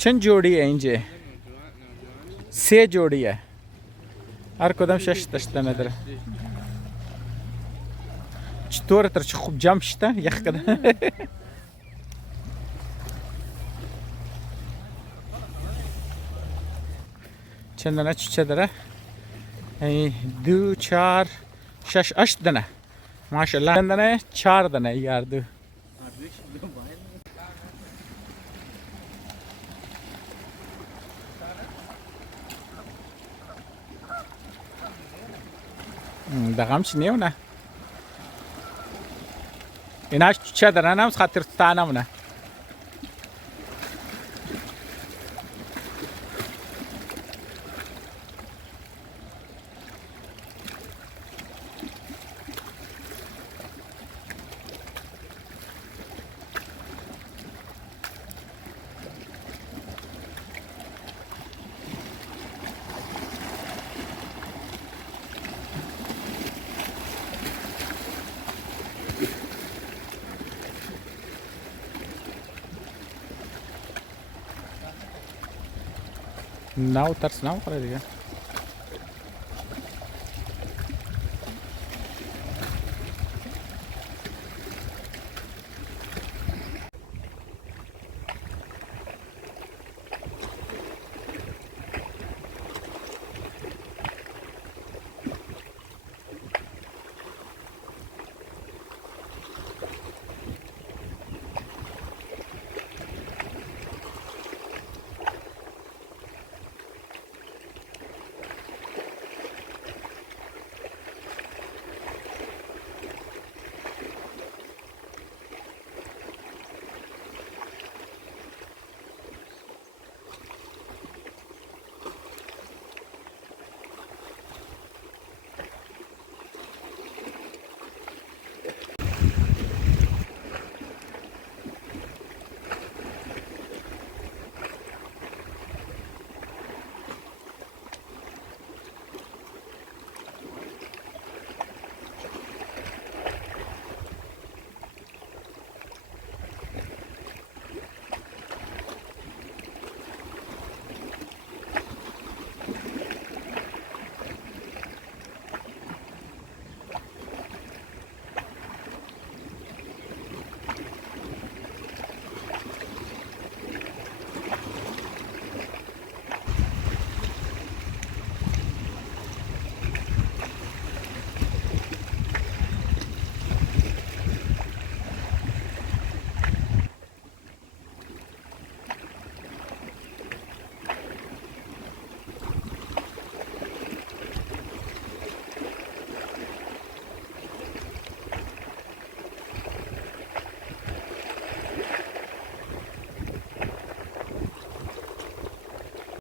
چند جوڑی ہے اینجا؟ 3 جوڑی ہے. هر کدام 6 تا نداره. چطوره تر چه خوب جمع شده یخ کده. چند دانه چه داره؟ 2 4 6 8 دانه. ماشاءالله. چند دانه 4 دانه یار دو. دقام چی نیونه؟ ایناش چه داره نمز خاطر تانمونه. ناو ترس ناو خورده دیگه.